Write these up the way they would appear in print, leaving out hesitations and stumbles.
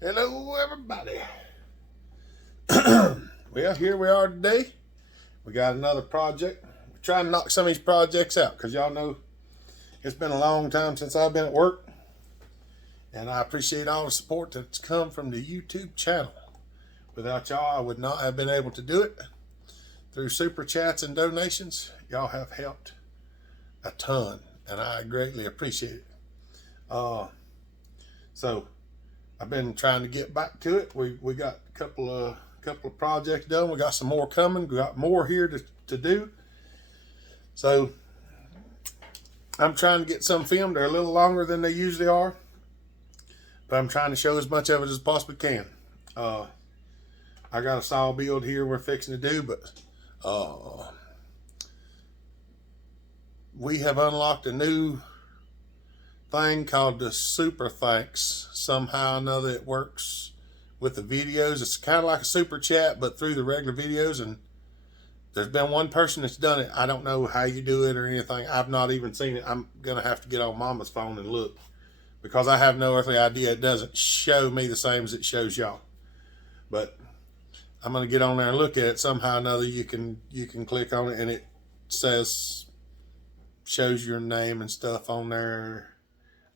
Hello, everybody. Well, here we are today. We got another project. We're trying to knock some of these projects out because y'all know it's been a long time since I've been at work. And I appreciate all the support that's come from the YouTube channel. Without y'all, I would not have been able to do it. Through super chats and donations, y'all have helped a ton, and I greatly appreciate it. So I've been trying to get back to it. We got a couple of projects done. We got some more coming. We got more here to do. So I'm trying to get some filmed. They're a little longer than they usually are, but I'm trying to show as much of it as possibly can. I got a saw build here we're fixing to do, but we have unlocked a new thing called the Super Thanks. Somehow or another it works with the videos. It's kind of like a super chat, but through the regular videos. And there's been one person that's done it. I don't know how you do it or anything. I've not even seen it. I'm gonna have to get on Mama's phone and look, because I have no earthly idea. It doesn't show me the same as it shows y'all. But I'm gonna get on there and look at it. Somehow or another you can click on it and it shows your name and stuff on there.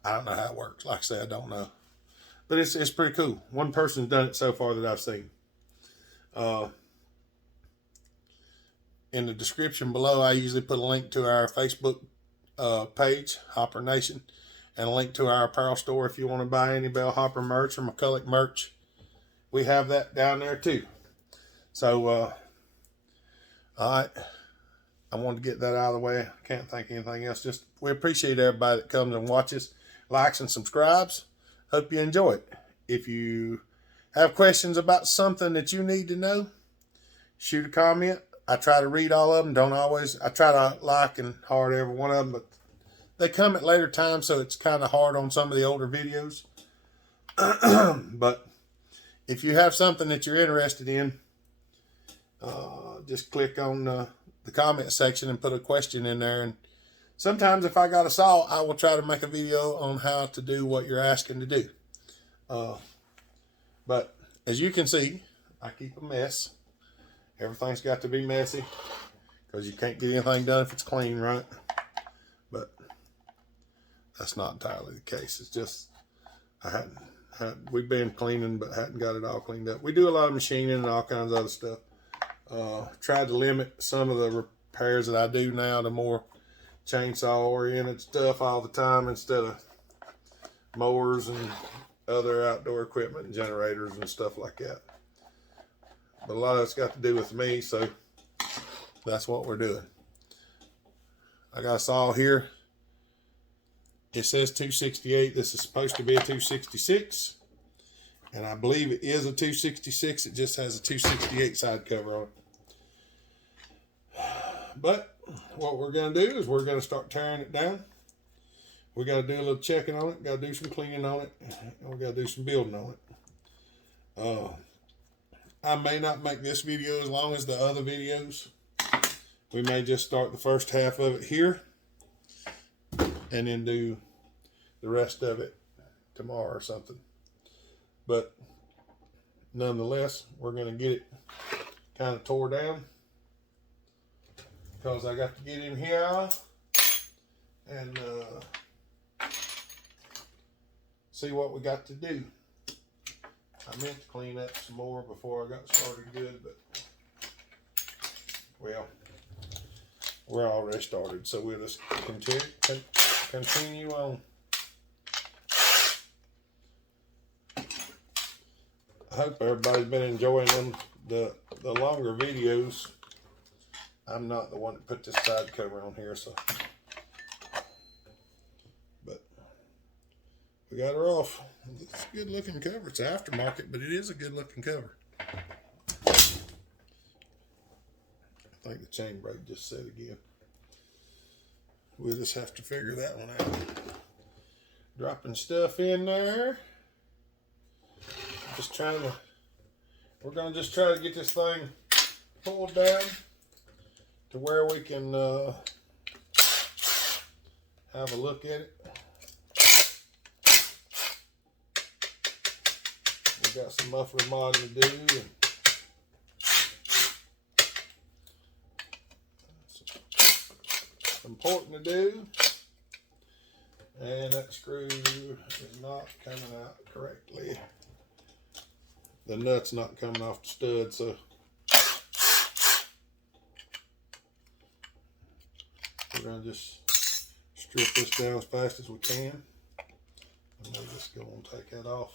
I don't know how it works. Like I said, I don't know. But it's pretty cool. One person's done it so far that I've seen. In the description below, I usually put a link to our Facebook page, Hopper Nation, and a link to our apparel store if you want to buy any Bell Hopper merch or McCulloch merch. We have that down there too. So, all right. I wanted to get that out of the way. I can't think of anything else. Just we appreciate everybody that comes and watches, likes, and subscribes. Hope you enjoy it. If you have questions about something that you need to know, shoot a comment. I try to read all of them. Don't always. I try to like and heart every one of them, but they come at later times, so it's kind of hard on some of the older videos. But if you have something that you're interested in, just click on the comment section and put a question in there. And sometimes if I got a saw, I will try to make a video on how to do what you're asking to do. But as you can see, I keep a mess. Everything's got to be messy because you can't get anything done if it's clean, right? But that's not entirely the case. It's just we've been cleaning but hadn't got it all cleaned up. We do a lot of machining and all kinds of other stuff. Tried to limit some of the repairs that I do now to more chainsaw oriented stuff all the time instead of mowers and other outdoor equipment and generators and stuff like that. But a lot of it's got to do with me, so that's what we're doing. I got a saw here. It says 268. This is supposed to be a 266. And I believe it is a 266. It just has a 268 side cover on it. But what we're going to do is we're going to start tearing it down. We got to do a little checking on it. Got to do some cleaning on it. And we got to do some building on it. I may not make this video as long as the other videos. We may just start the first half of it here and then do the rest of it tomorrow or something. But nonetheless, we're going to get it kind of tore down because I got to get in here and see what we got to do. I meant to clean up some more before I got started good, but well, we're already started, so we'll just continue on. I hope everybody's been enjoying them. The longer videos. I'm not the one that put this side cover on here, so. But we got her off. It's a good looking cover. It's aftermarket, but it is a good looking cover. I think the chain brake just set again. We'll just have to figure that one out. Dropping stuff in there. We're going to just try to get this thing pulled down to where we can have a look at it. got some muffler modding to do. And it's important to do. And that screw is not coming out correctly. The nut's not coming off the stud, so we're going to just strip this down as fast as we can. And we're just going to take that off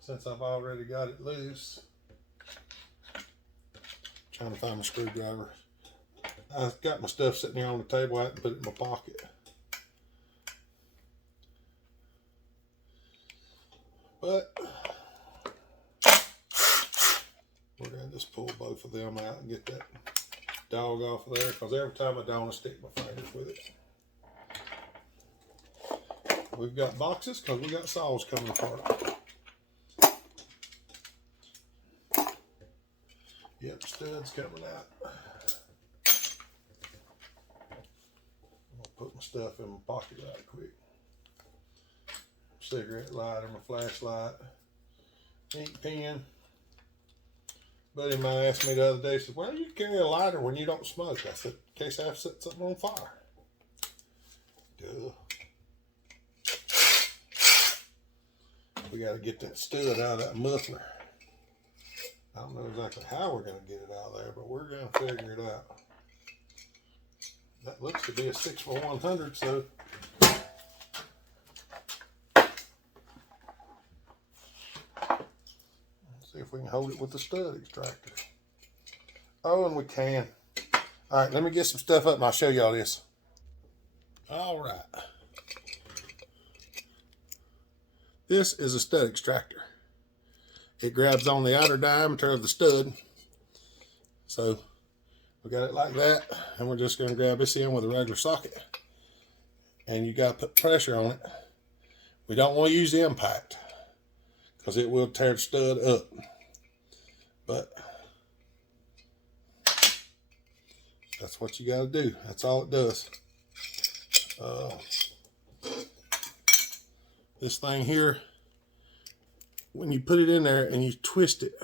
since I've already got it loose. Trying to find my screwdriver. I've got my stuff sitting here on the table. I had to put it in my pocket. But we're going to just pull both of them out and get that dog off of there, because every time I don't, I stick my fingers with it. We've got boxes because we got saws coming apart. Yep, studs coming out. I'm going to put my stuff in my pocket right quick. Cigarette lighter, my flashlight, ink pen. Buddy of mine asked me the other day, he said, "Why do you carry a lighter when you don't smoke?" I said, "In case I have to set something on fire." Duh. We got to get that stud out of that muffler. I don't know exactly how we're going to get it out of there, but we're going to figure it out. That looks to be a 6x100, so see if we can hold it with the stud extractor. Oh, and we can. All right, let me get some stuff up and I'll show y'all this. All right. This is a stud extractor. It grabs on the outer diameter of the stud. So we got it like that, and we're just going to grab this in with a regular socket. And you got to put pressure on it. We don't want to use the impact, because it will tear the stud up. But that's what you got to do. That's all it does. This thing here, when you put it in there and you twist it,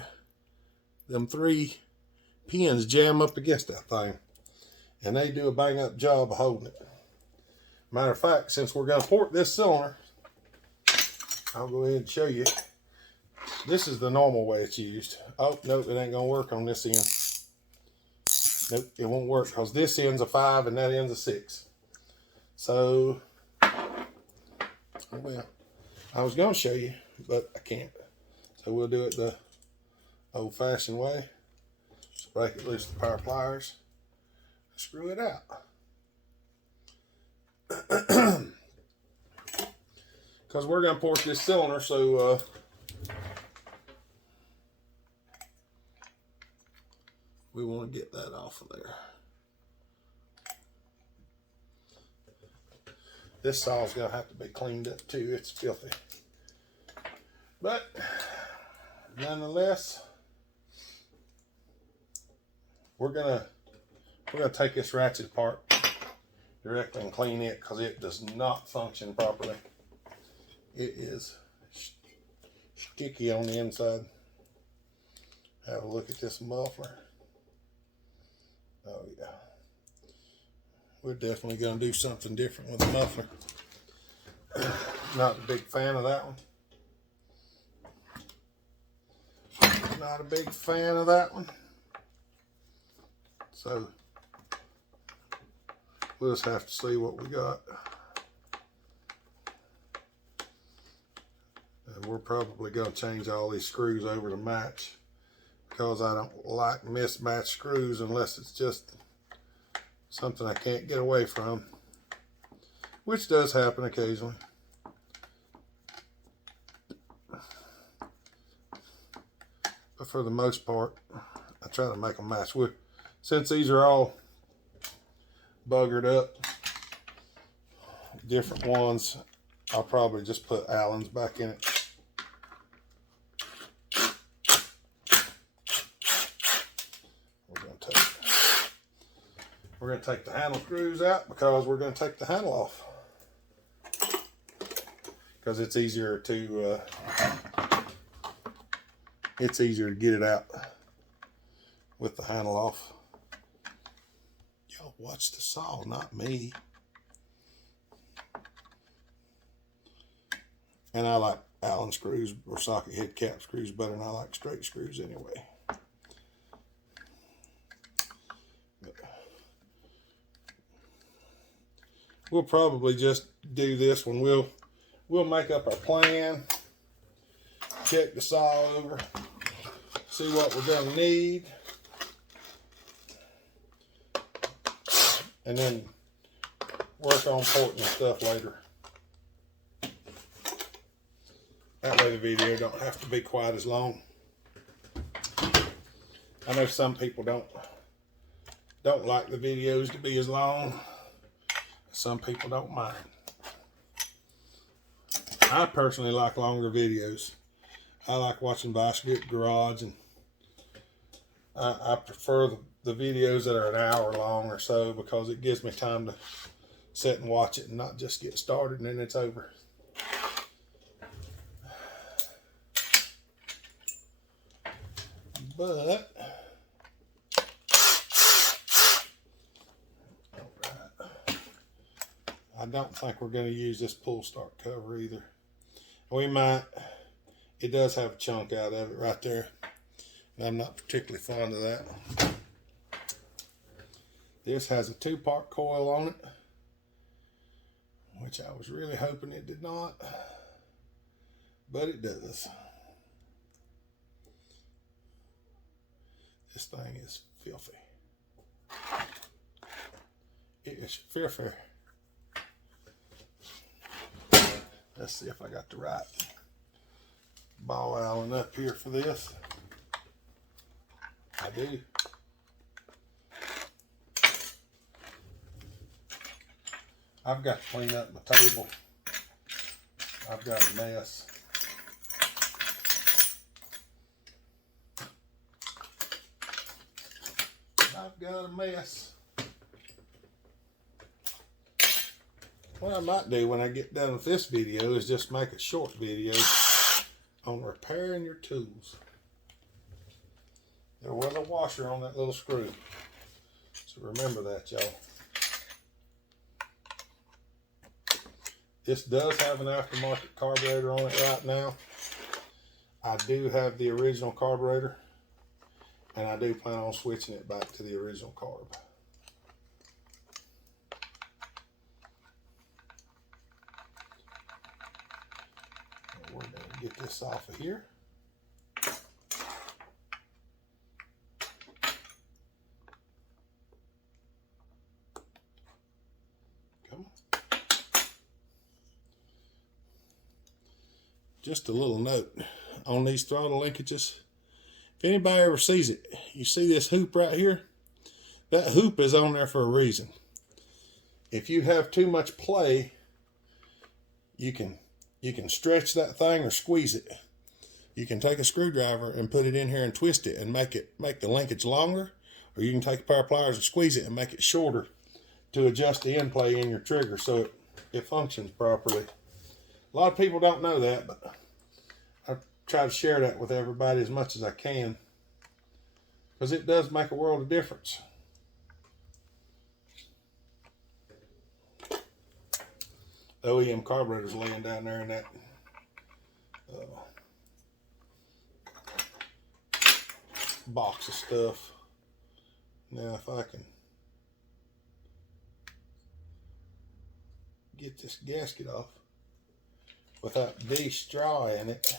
them 3 pins jam up against that thing, and they do a bang up job of holding it. Matter of fact, since we're going to port this cylinder, I'll go ahead and show you. This is the normal way it's used. Oh, nope, it ain't gonna work on this end. Nope, it won't work, because this end's a 5 and that end's a 6. So, well, I was gonna show you, but I can't. So we'll do it the old-fashioned way. Just break it loose with the power pliers. Screw it out. Because we're gonna port this cylinder, so we want to get that off of there. This saw's gonna have to be cleaned up too. It's filthy. But nonetheless, we're gonna take this ratchet apart directly and clean it, because it does not function properly. It is sticky on the inside. Have a look at this muffler. Oh yeah. We're definitely going to do something different with the muffler. Not a big fan of that one. Not a big fan of that one. So we'll just have to see what we got. And we're probably going to change all these screws over to match, because I don't like mismatched screws unless it's just something I can't get away from, which does happen occasionally. But for the most part, I try to make them match. Since these are all buggered up, different ones, I'll probably just put Allen's back in it. We're going to take the handle screws out, because we're going to take the handle off, because it's easier to it's easier to get it out with the handle off. Y'all watch the saw, not me. And I like Allen screws or socket head cap screws better than I like straight screws anyway. We'll probably just do this when we'll make up our plan, check the saw over, see what we're gonna need, and then work on porting stuff later. That way the video don't have to be quite as long. I know some people don't like the videos to be as long. Some people don't mind. I personally like longer videos. I like watching Vice Grip Garage, and I prefer the videos that are an hour long or so because it gives me time to sit and watch it and not just get started and then it's over. But I don't think we're going to use this pull start cover either. We might. It does have a chunk out of it right there, and I'm not particularly fond of that. This has a 2-part coil on it, which I was really hoping it did not, but it does. This thing is filthy. It is filthy. Let's see if I got the right ball Allen up here for this. I do. I've got to clean up my table. I've got a mess. I've got a mess. What I might do when I get done with this video is just make a short video on repairing your tools. There was a washer on that little screw, so remember that, y'all. This does have an aftermarket carburetor on it right now. I do have the original carburetor, and I do plan on switching it back to the original carb. We're going to get this off of here. Come on. Just a little note on these throttle linkages. If anybody ever sees it, you see this hoop right here? That hoop is on there for a reason. If you have too much play, you can stretch that thing or squeeze it. You can take a screwdriver and put it in here and twist it and make the linkage longer, or you can take a pair of pliers and squeeze it and make it shorter to adjust the end play in your trigger so it functions properly. A lot of people don't know that, but I try to share that with everybody as much as I can, because it does make a world of difference. The OEM carburetor's laying down there in that box of stuff. Now if I can get this gasket off without destroying it.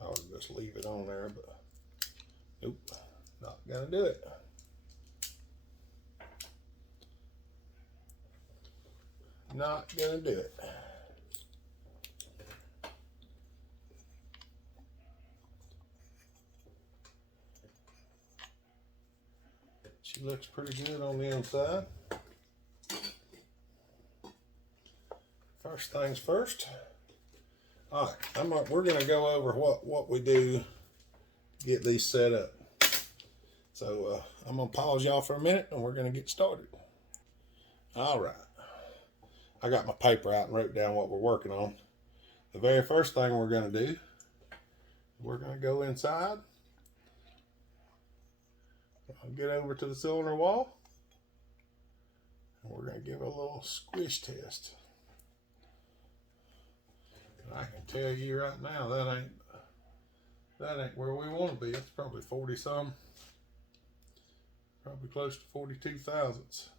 I'll just leave it on there, but nope, not gonna do it. Not gonna do it. She looks pretty good on the inside. First things first. All right, we're gonna go over what we do to get these set up. So I'm gonna pause y'all for a minute and we're gonna get started. All right. I got my paper out and wrote down what we're working on. The very first thing we're going to do, we're going to go inside. I'll get over to the cylinder wall. And we're going to give it a little squish test. And I can tell you right now, that ain't where we want to be. It's probably 40 some. Probably close to 42 thousandths.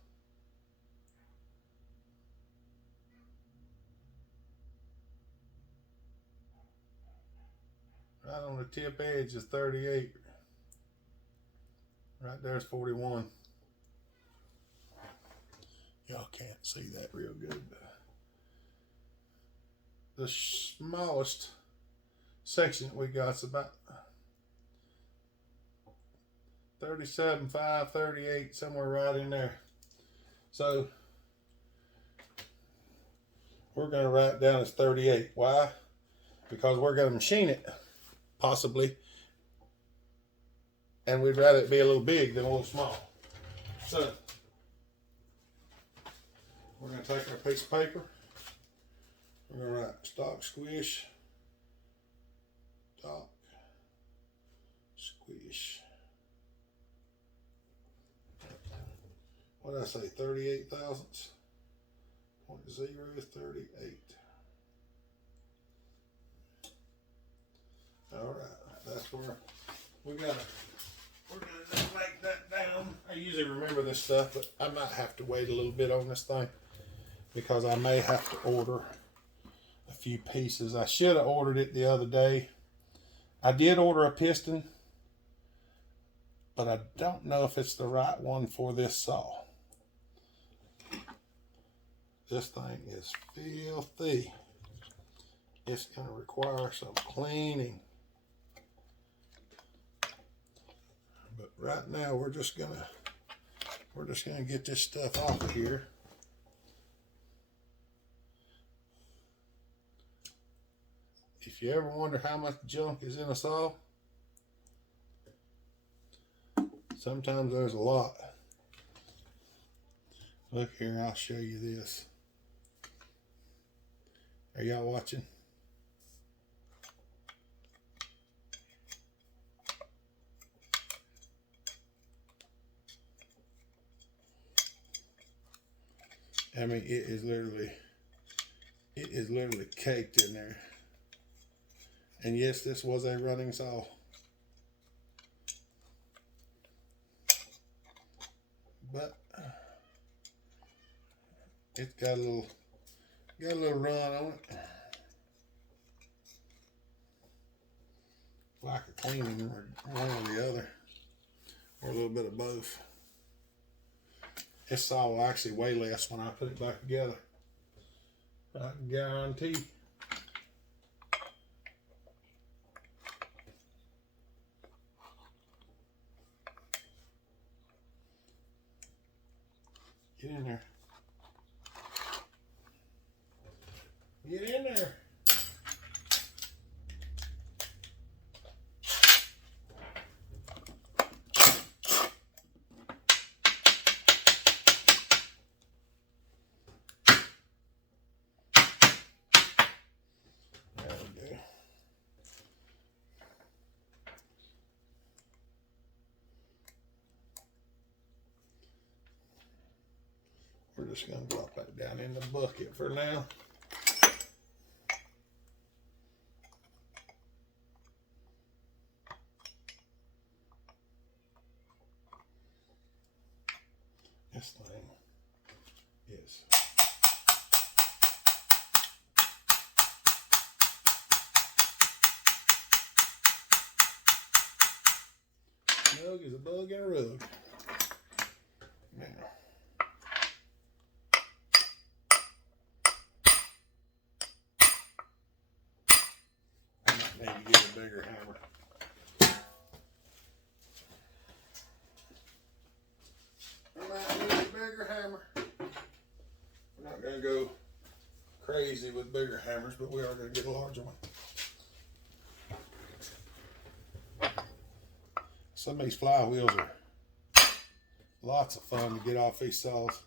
Right on the tip edge is 38. Right there's 41. Y'all can't see that real good. The smallest section that we got is about 37.5, 38, somewhere right in there. So we're going to write it down as 38. Why? Because we're going to machine it, possibly, and we'd rather it be a little big than a little small. So we're going to take our piece of paper. We're going to write stock squish, stock squish. What did I say? 38 thousandths. 0.038. All right, that's where we're gonna make that down. I usually remember this stuff, but I might have to wait a little bit on this thing because I may have to order a few pieces. I should have ordered it the other day. I did order a piston, but I don't know if it's the right one for this saw. This thing is filthy. It's going to require some cleaning. But right now we're just gonna get this stuff off of here. If you ever wonder how much junk is in a saw, sometimes there's a lot. Look here, I'll show you this. Are y'all watching? I mean, it is literally caked in there. And yes, this was a running saw. But it's got a little run on it. Like a cleaning or one or the other, or a little bit of both. This saw will actually weigh less when I put it back together. I can guarantee. Get in there. Get in there. We're just going to drop that down in the bucket for now. This thing is snug as a bug in a rug. Now, I might need to get a bigger hammer. We're not going to go crazy with bigger hammers, but we are going to get a larger one. Some of these flywheels are lots of fun to get off these saws.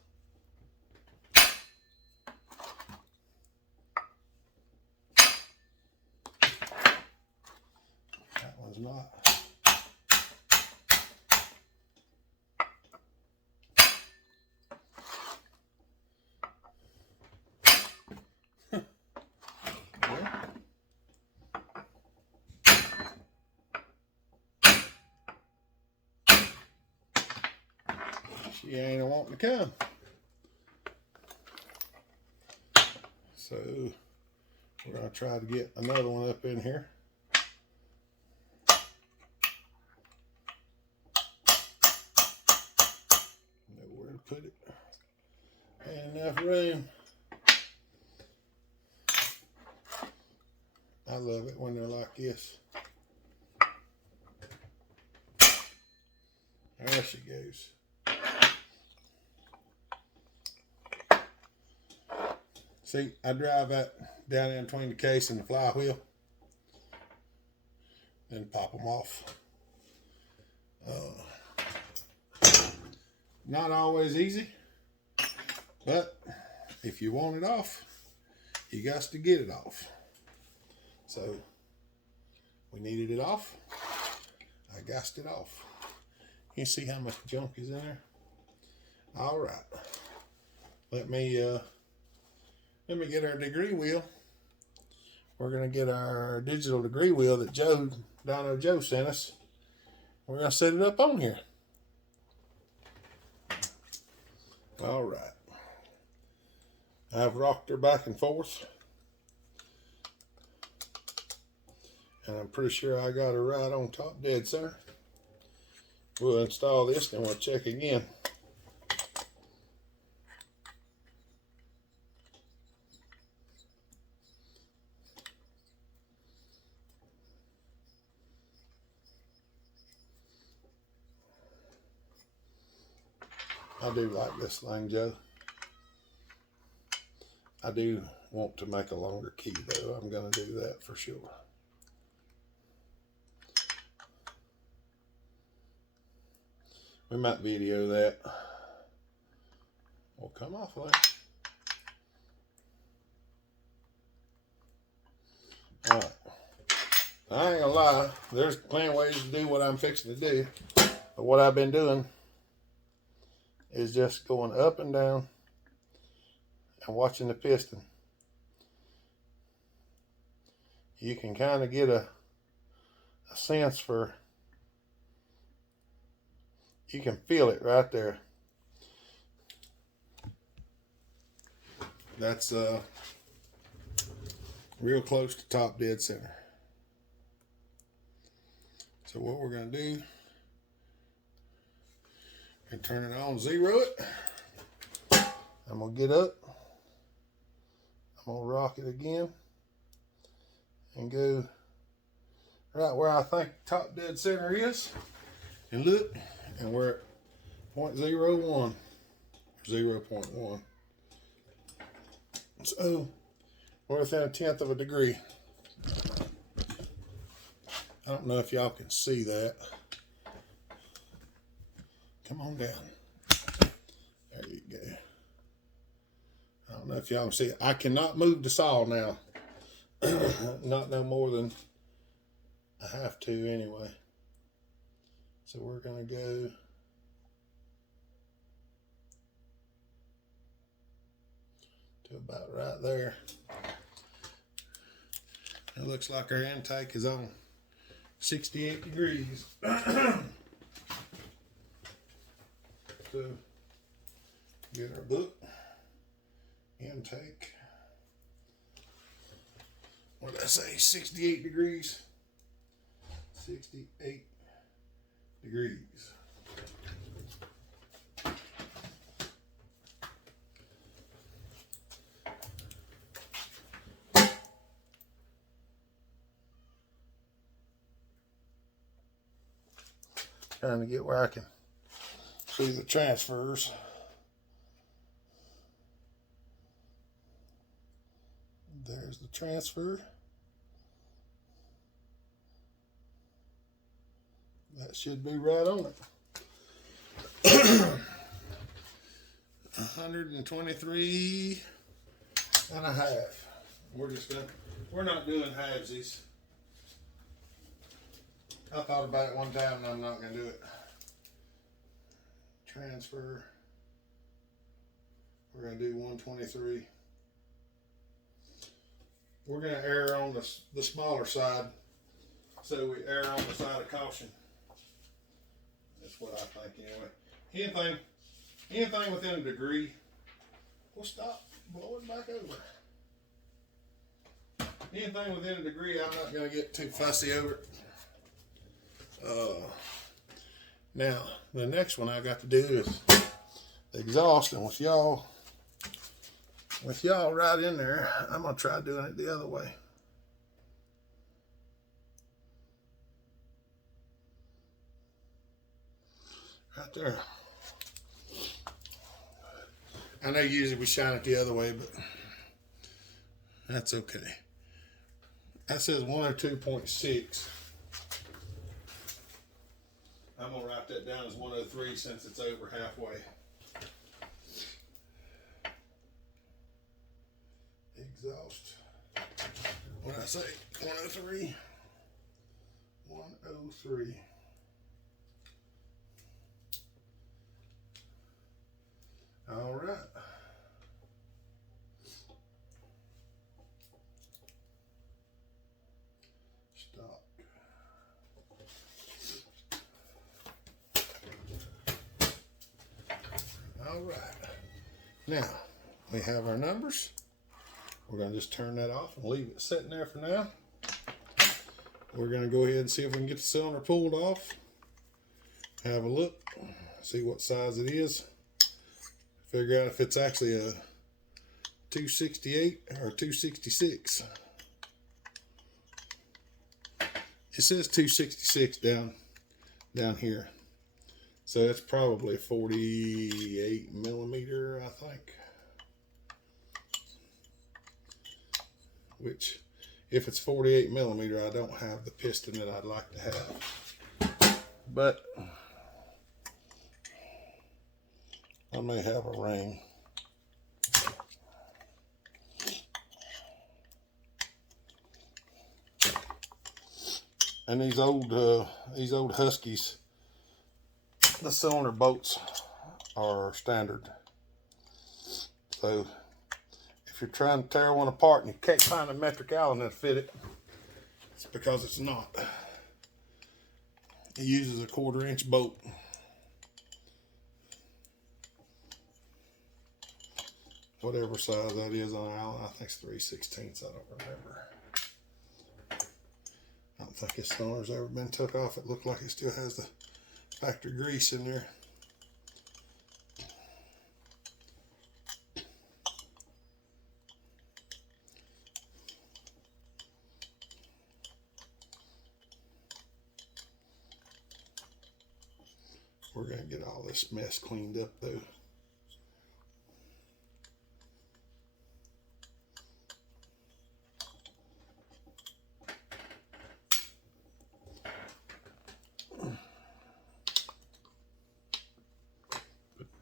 she ain't wanting to come. So we're going to try to get another one up in here. Know where to put it. And enough room. I love it when they're like this. There she goes. See, I drive that down in between the case and the flywheel, then pop them off. Not always easy, but if you want it off, you got to get it off. So we needed it off. I gassed it off. You see how much junk is in there? All right. Let me get our degree wheel. We're gonna get our digital degree wheel that Joe sent us. We're gonna set it up on here. All right. I've rocked her back and forth, and I'm pretty sure I got her right on top dead center. We'll install this and we'll check again. I do like this thing, Joe. I do want to make a longer key though. I'm going to do that for sure. We might video that. We'll come off there. Alright. I ain't gonna lie, there's plenty of ways to do what I'm fixing to do. But what I've been doing is just going up and down and watching the piston. You can kind of get a sense for, you can feel it right there. That's real close to top dead center. So what we're going to do, and turn it on, zero it. I'm going to get up. I'm going to rock it again and go right where I think top dead center is. And look, and we're at 0.01, 0.1. So we're within a 1/10 of a degree. I don't know if y'all can see that. Come on down. There you go. I don't know if y'all can see it. I cannot move the saw now. Not no more than I have to anyway. So we're going to go to about right there. It looks like our intake is on 68 degrees. So get our book, intake. What did I say? 68 degrees. 68 degrees. Trying to get where I can see the transfers. There's the transfer. That should be right on it. 123 and a half. We're not doing halvesies. I thought about it one time and I'm not going to do it. Transfer. We're going to do 123. We're going to err on the smaller side, so we err on the side of caution. That's what I think anyway. Anything Anything within a degree, we'll stop blowing back over. Anything within a degree, I'm not going to get too fussy over it. Now, the next one I got to do is the exhaust, and with y'all right in there, I'm going to try doing it the other way. Right there. I know usually we shine it the other way, but that's okay. That says 102.6. I'm going to write that down as 103 since it's over halfway. Exhaust. What did I say? 103. 103. All right. Stop. All right. Now, we have our numbers. We're going to just turn that off and leave it sitting there for now. We're going to go ahead and see if we can get the cylinder pulled off. Have a look. See what size it is. Figure out if it's actually a 268 or 266. It says 266 down here. So it's probably 48 millimeter, I think. Which, if it's 48 millimeter, I don't have the piston that I'd like to have. But I may have a ring. And these old Huskies, the cylinder bolts are standard. So if you're trying to tear one apart and you can't find a metric Allen that fit it, it's because it's not. It uses a 1/4 inch bolt. Whatever size that is on an Allen, I think it's 3/16. I don't remember. I don't think this cylinder's ever been took off. It looked like it still has the factory grease in there. We're going to get all this mess cleaned up though.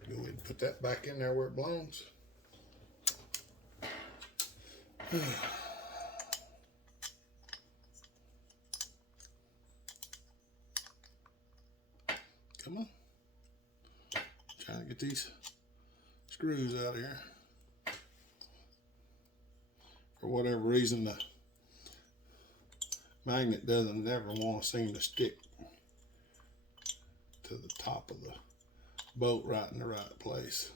Go ahead and put that back in there where it belongs. Come on. Trying to get these screws out of here. For whatever reason, the magnet doesn't ever want to seem to stick to the top of the bolt right in the right place.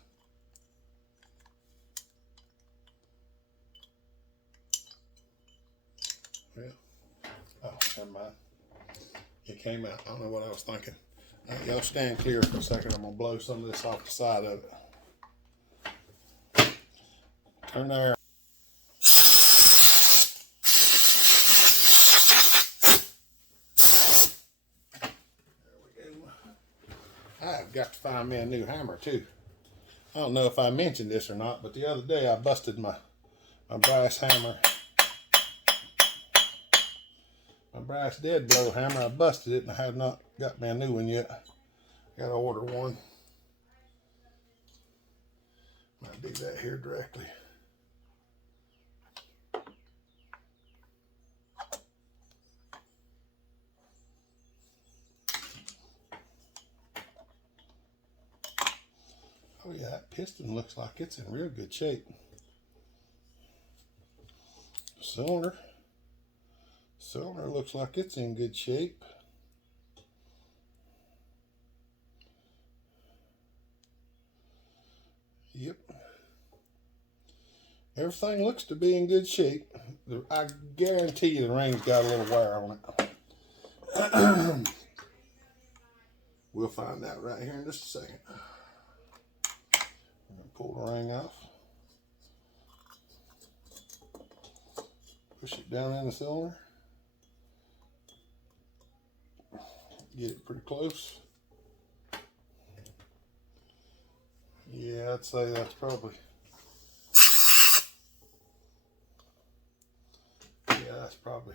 Well, oh, never mind. It came out. I don't know what I was thinking. Y'all stand clear for a second. I'm going to blow some of this off the side of it. Turn there. There we go. I've got to find me a new hammer too. I don't know if I mentioned this or not, but the other day I busted my brass hammer. My brass dead blow hammer, I busted it and I have not got me a new one yet. Gotta order one. Might do that here directly. Oh yeah, that piston looks like it's in real good shape. Cylinder looks like it's in good shape. Yep. Everything looks to be in good shape. I guarantee you the ring's got a little wear on it. We'll find out right here in just a second. I'm gonna pull the ring off. Push it down in the cylinder. Get it pretty close. Yeah, I'd say that's probably, that's probably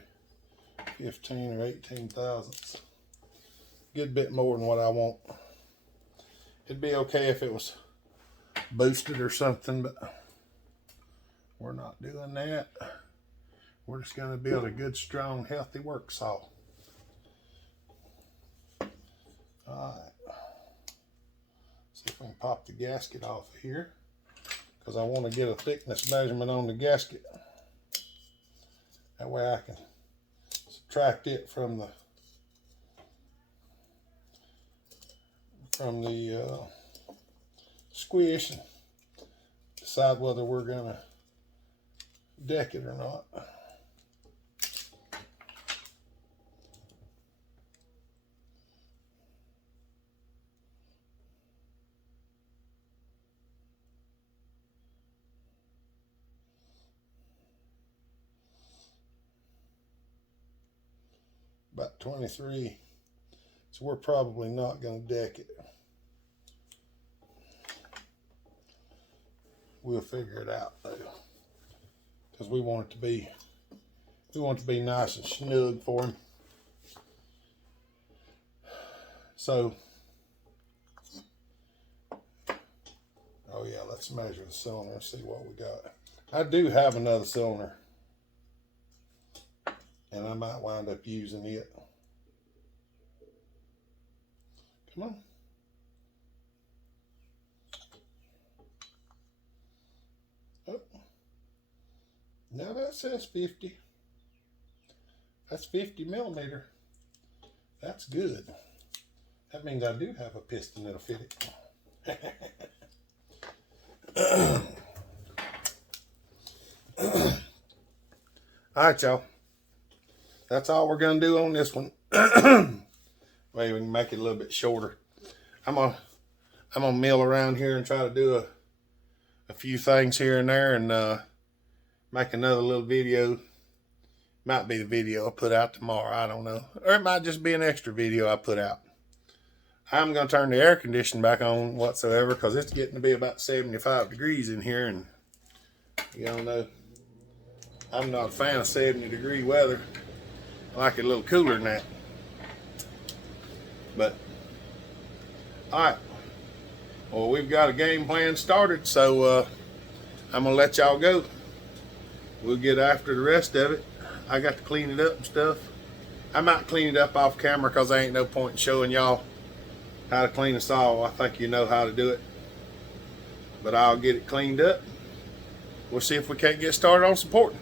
15 or 18 thousandths. Good bit more than what I want. It'd be okay if it was boosted or something, but we're not doing that. We're just going to build a good, strong, healthy work saw. Alright. See if we can pop the gasket off of here, because I want to get a thickness measurement on the gasket. That way I can subtract it from the Squish and decide whether we're going to deck it or not. About 23, so we're probably not going to deck it. We'll figure it out though, because we want it to be nice and snug for him. So, oh yeah, let's measure the cylinder and see what we got. I do have another cylinder, and I might wind up using it. Come on. Oh. Now that says 50. That's 50 millimeter. That's good. That means I do have a piston that'll fit it. Alright, y'all. That's all we're going to do on this one. Maybe we can make it a little bit shorter. I'm gonna mill around here and try to do a few things here and there, and make another little video. Might be the video I put out tomorrow, I don't know. Or it might just be an extra video I put out. I'm gonna turn the air conditioning back on whatsoever, because it's getting to be about 75 degrees in here, and you don't know, I'm not a fan of 70-degree weather. I like it a little cooler than that. But alright, well, we've got a game plan started, so I'm gonna let y'all go. We'll get after the rest of it. I got to clean it up and stuff. I might clean it up off camera, because there ain't no point in showing y'all how to clean a saw. I think you know how to do it, but I'll get it cleaned up. We'll see if we can't get started on supporting.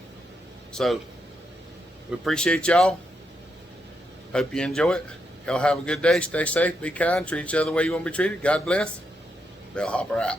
So we appreciate y'all. Hope you enjoy it. Y'all have a good day. Stay safe. Be kind. Treat each other the way you want to be treated. God bless. Bellhopper out.